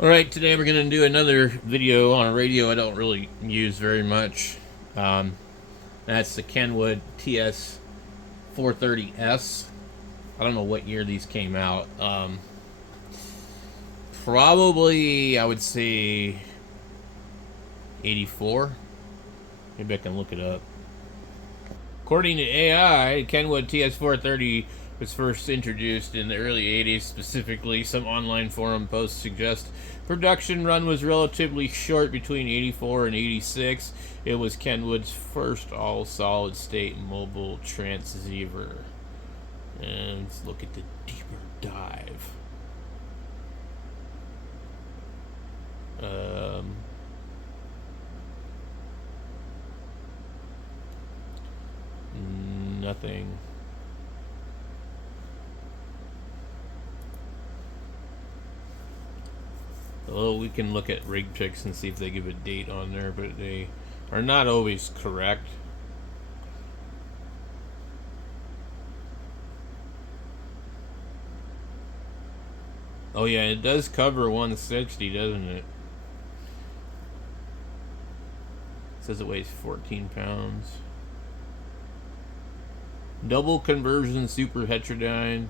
Alright, today we're going to do another video on a radio I don't really use very much. That's the Kenwood ts430s. I don't know what year these came out. Probably, I would say 84. Maybe I can look it up. According to AI, Kenwood TS430 was first introduced in the early 80s. Specifically, some online forum posts suggest production run was relatively short between 84 and 86. It was Kenwood's first all-solid-state mobile transceiver. And let's look at the deeper dive. Nothing. Well, we can look at rig picks and see if they give a date on there, but they are not always correct. Oh yeah, it does cover 160, doesn't it? It says it weighs 14 pounds. Double conversion super heterodyne,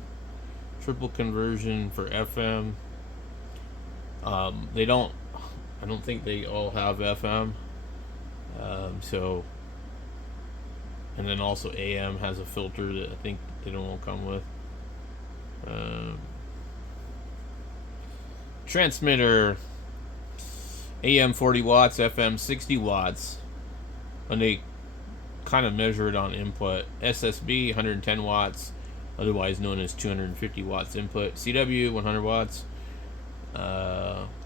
triple conversion for FM. They don't. I don't think they all have FM. So, and then also AM has a filter that I think they don't come with. Transmitter, AM 40 watts, FM 60 watts, and they kind of measure it on input. SSB 110 watts, otherwise known as 250 watts input. CW 100 watts.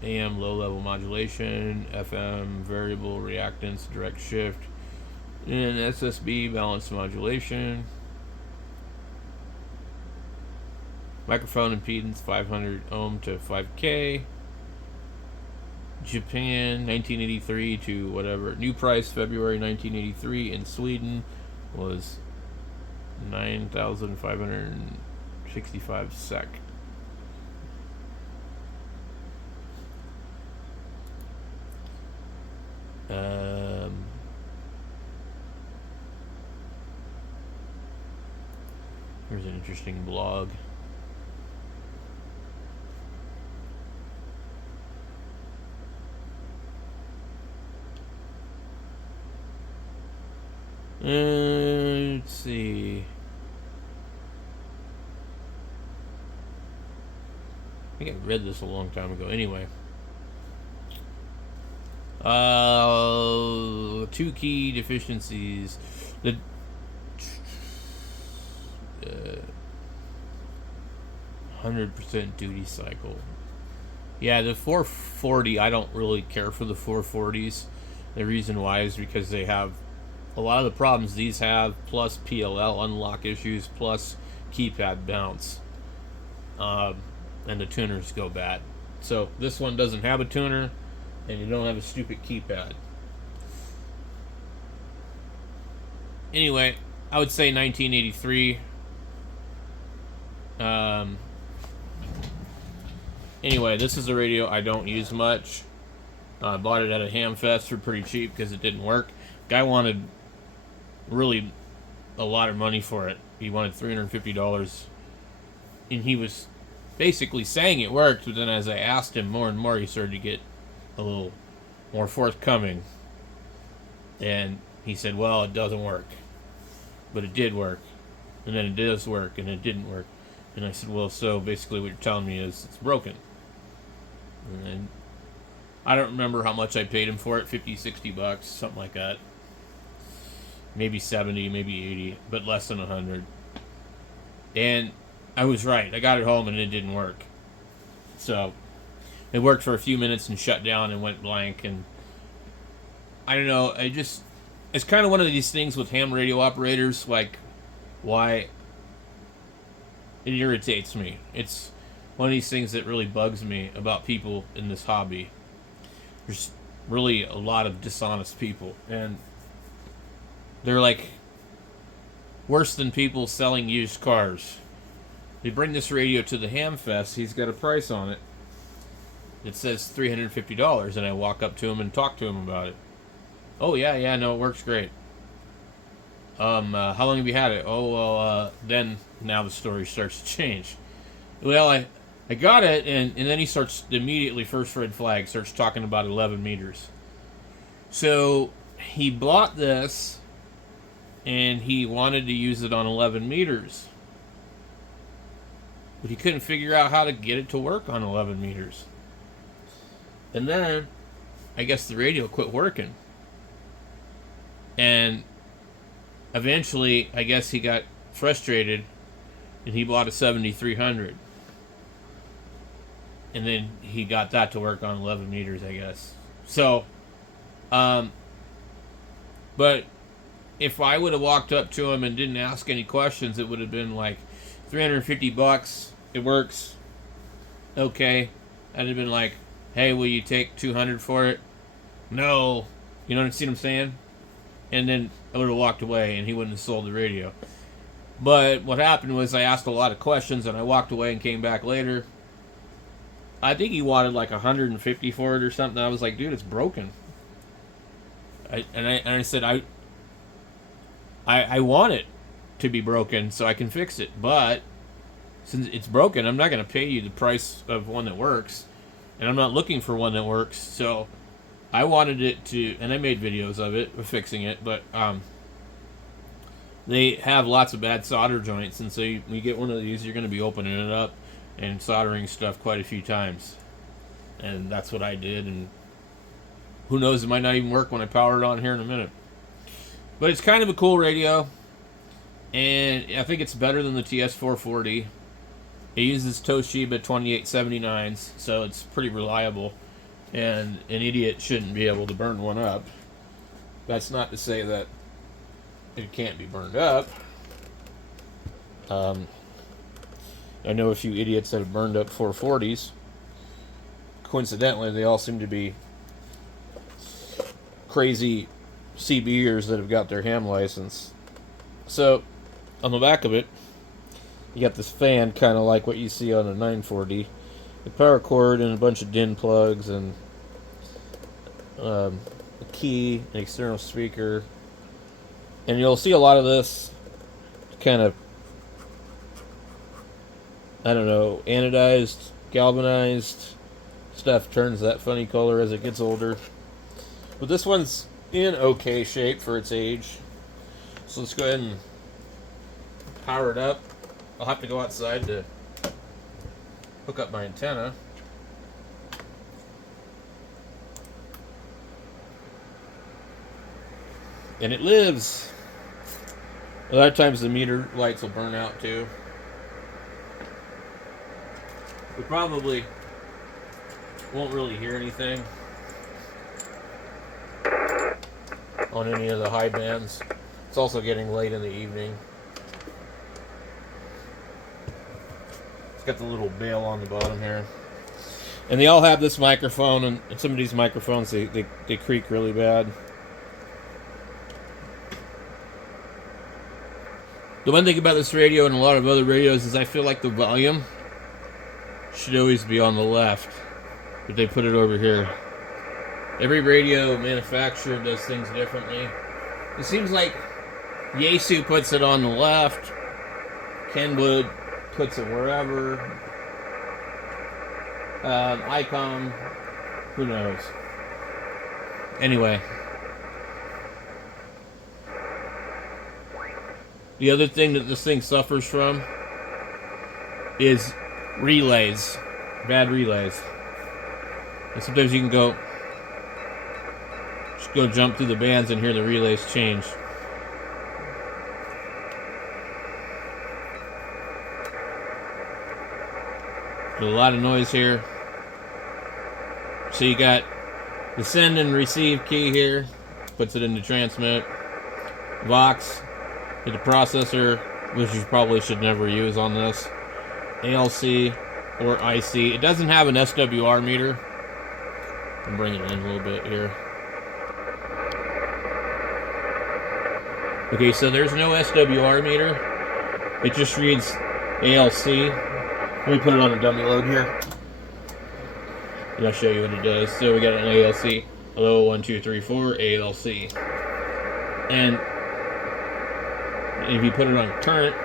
AM low level modulation, FM variable reactance direct shift, and SSB balanced modulation. Microphone impedance 500 ohm to 5K. Japan 1983 to whatever. New price February 1983 in Sweden was 9,565 SEK. Here's an interesting blog. Let's see. I think I read this a long time ago. Anyway. Two key deficiencies. The 100% duty cycle. Yeah, the 440, I don't really care for the 440s. The reason why is because they have a lot of the problems these have, plus PLL unlock issues, plus keypad bounce. And the tuners go bad. So this one doesn't have a tuner, and you don't have a stupid keypad. Anyway, I would say 1983. Anyway, this is a radio I don't use much. I bought it at a ham fest for pretty cheap because it didn't work. Guy wanted really a lot of money for it. He wanted $350, and he was basically saying it worked, but then as I asked him more and more, he started to get a little more forthcoming, and he said, well, it doesn't work, but it did work, and then it does work, and it didn't work. And I said, well, so basically what you're telling me is it's broken. And then I don't remember how much I paid him for it, 50, 60 bucks, something like that. Maybe 70, maybe 80, but less than 100. And I was right. I got it home and it didn't work. So it worked for a few minutes and shut down and went blank. And I don't know. It's kind of one of these things with ham radio operators, like why it irritates me. It's one of these things that really bugs me about people in this hobby. There's really a lot of dishonest people, and they're like worse than people selling used cars. They bring this radio to the ham fest. He's got a price on it, it says $350, and I walk up to him and talk to him about it. Oh yeah, no, it works great. How long have you had it? Oh well, then now the story starts to change. Well, I got it, and then he starts immediately, first red flag, starts talking about 11 meters. So he bought this, and he wanted to use it on 11 meters. But he couldn't figure out how to get it to work on 11 meters. And then, I guess the radio quit working. And eventually, I guess he got frustrated, and he bought a 7300. And then he got that to work on 11 meters, I guess. So, but if I would have walked up to him and didn't ask any questions, it would have been like $350. It works. Okay. I'd have been like, hey, will you take 200 for it? No. You know what I'm saying? And then I would have walked away, and he wouldn't have sold the radio. But what happened was I asked a lot of questions, and I walked away and came back later. I think he wanted like 150 for it or something. I was like, dude, it's broken. I said, I want it to be broken so I can fix it. But since it's broken, I'm not going to pay you the price of one that works. And I'm not looking for one that works. So I wanted it to, and I made videos of it, of fixing it. But they have lots of bad solder joints. And so when you get one of these, you're going to be opening it up and soldering stuff quite a few times. And that's what I did, and who knows, it might not even work when I power it on here in a minute. But it's kind of a cool radio, and I think it's better than the ts440. It uses Toshiba 2879s, so it's pretty reliable, and an idiot shouldn't be able to burn one up. That's not to say that it can't be burned up. I know a few idiots that have burned up 440s. Coincidentally, they all seem to be crazy CBers that have got their ham license. So, on the back of it, you got this fan, kind of like what you see on a 940. The power cord and a bunch of DIN plugs and a key, an external speaker. And you'll see a lot of this kind of, I don't know, anodized, galvanized stuff turns that funny color as it gets older. But this one's in okay shape for its age. So let's go ahead and power it up. I'll have to go outside to hook up my antenna. And it lives. A lot of times the meter lights will burn out too. We probably won't really hear anything on any of the high bands. It's also getting late in the evening. It's got the little bail on the bottom here. And they all have this microphone, and some of these microphones, they creak really bad. The one thing about this radio and a lot of other radios is I feel like the volume should always be on the left, but they put it over here. Every radio manufacturer does things differently. It seems like Yaesu puts it on the left, Kenwood puts it wherever, ICOM, who knows. Anyway, the other thing that this thing suffers from is relays, bad relays. And sometimes you can just go jump through the bands and hear the relays change. There's a lot of noise here. So you got the send and receive key here, puts it into transmit. Vox, hit the processor, which you probably should never use on this. ALC or IC. It doesn't have an SWR meter. I'll bring it in a little bit here. Okay, so there's no SWR meter. It just reads ALC. Let me put it on a dummy load here. and I'll show you what it does. So we got an ALC. Hello, 1, 2, 3, 4, ALC. And if you put it on current,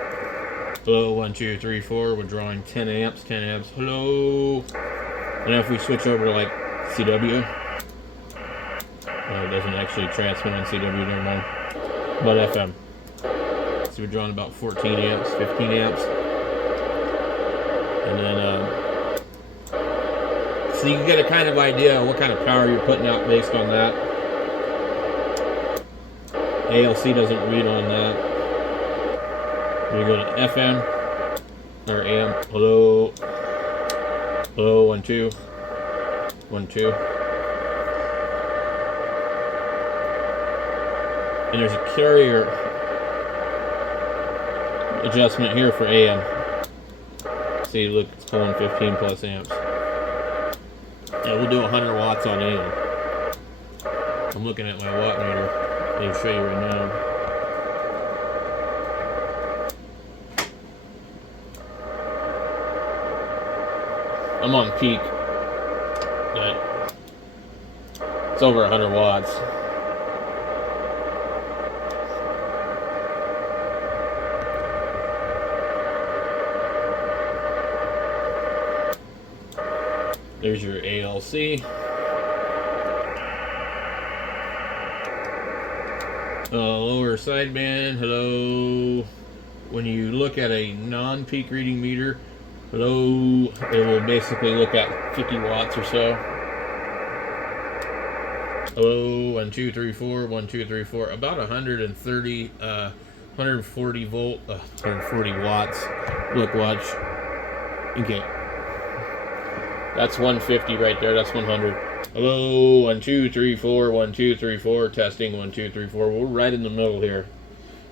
hello, 1, 2, 3, 4, we're drawing 10 amps, 10 amps, hello. And if we switch over to like CW, it doesn't actually transmit on CW, never mind, but FM. So we're drawing about 14 amps, 15 amps. And then, so you can get a kind of idea of what kind of power you're putting out based on that. ALC doesn't read on that. We go to FM or AM. Hello, hello, 1, 2, 1, 2. And there's a carrier adjustment here for AM. See, look, it's pulling 15 plus amps. Yeah, we'll do 100 watts on AM. I'm looking at my watt meter. I'll show you right now. I'm on peak, but it's over 100 watts. There's your ALC. Lower sideband, hello. When you look at a non-peak reading meter, hello, it will basically look at 50 watts or so. Hello, 1, 2, 3, 4, 1, 2, 3, 4, about 130, 140 volt, 140 watts. Look, watch. Okay. That's 150 right there. That's 100. Hello, 1, 2, 3, 4, 1, 2, 3, 4. Testing 1, 2, 3, 4. We're right in the middle here.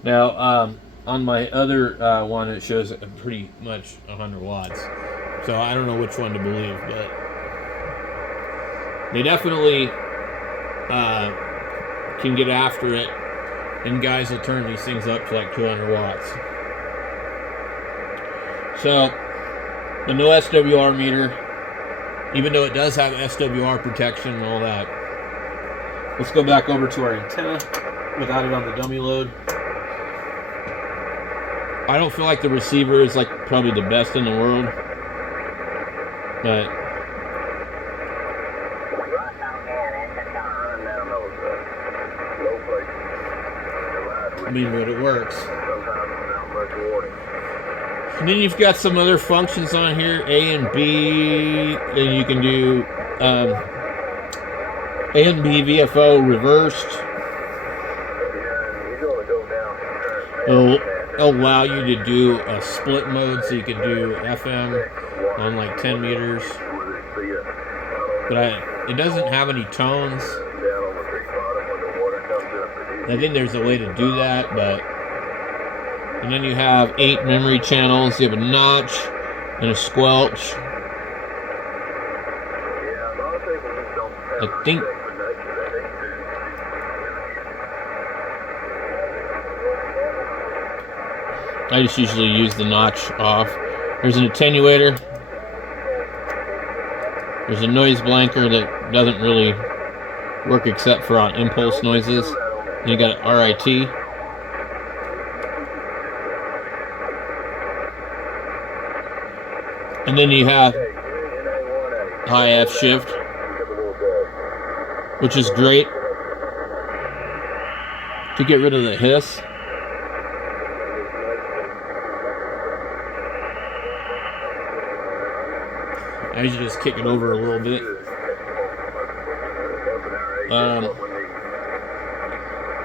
Now, on my other one, it shows pretty much 100 watts. So I don't know which one to believe, but they definitely can get after it, and guys will turn these things up to like 200 watts. So the no SWR meter, even though it does have SWR protection and all that. Let's go back over to our antenna without it on the dummy load. I don't feel like the receiver is like probably the best in the world, but I mean, but it works. And then you've got some other functions on here, A and B. Then you can do A and B VFO reversed. It'll allow you to do a split mode, so you can do FM on like 10 meters. But it doesn't have any tones. I think there's a way to do that, but. And then you have 8 memory channels. You have a notch and a squelch. I think I just usually use the notch off. There's an attenuator. There's a noise blanker that doesn't really work except for on impulse noises. And you got an RIT. And then you have high F shift, which is great to get rid of the hiss. I usually just kick it over a little bit.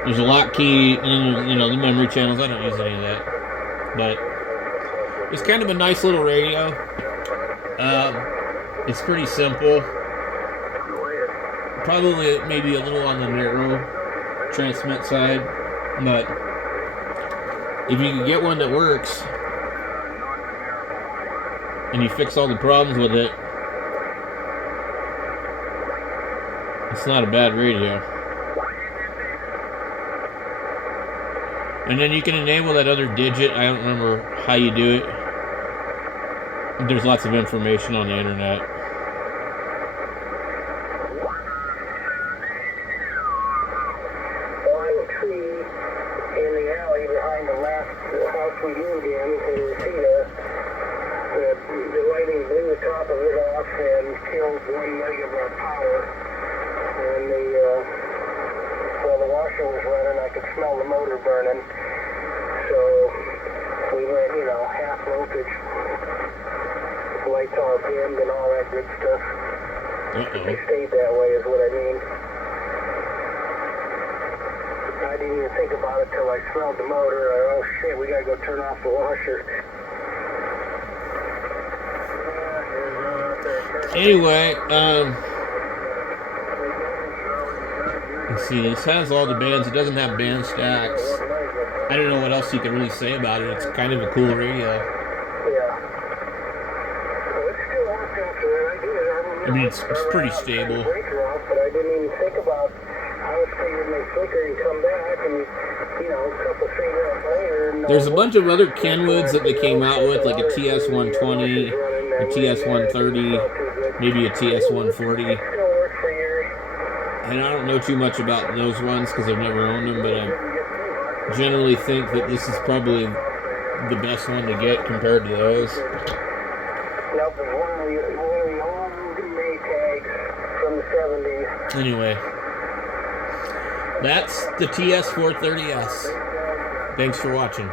There's a lock key, and you know, the memory channels. I don't use any of that, but it's kind of a nice little radio. It's pretty simple. Probably maybe a little on the narrow transmit side, but if you can get one that works and you fix all the problems with it, it's not a bad radio. And then you can enable that other digit. I don't remember how you do it. There's lots of information on the internet. things killed one leg of our power. And while the washer was running, I could smell the motor burning. So we went, half voltage. Lights all dimmed and all that good stuff. They stayed that way is what I mean. I didn't even think about it till I smelled the motor. Oh shit, we gotta go turn off the washer. Anyway, let's see, this has all the bands. It doesn't have band stacks. I don't know what else you can really say about it. It's kind of a cool radio. Yeah. Well, it still worked after that. I did it. I mean, it's pretty stable. But I didn't even think about, I was figuring they flicker and come back and, a couple 3 minutes later. There's a bunch of other Kenwoods that they came out with, like a ts120, a ts130, maybe a ts140. And I don't know too much about those ones because I've never owned them, but I generally think that this is probably the best one to get compared to those. Nope, it's one of the old Maytags from the 70s. Anyway, that's the ts430s. Thanks for watching.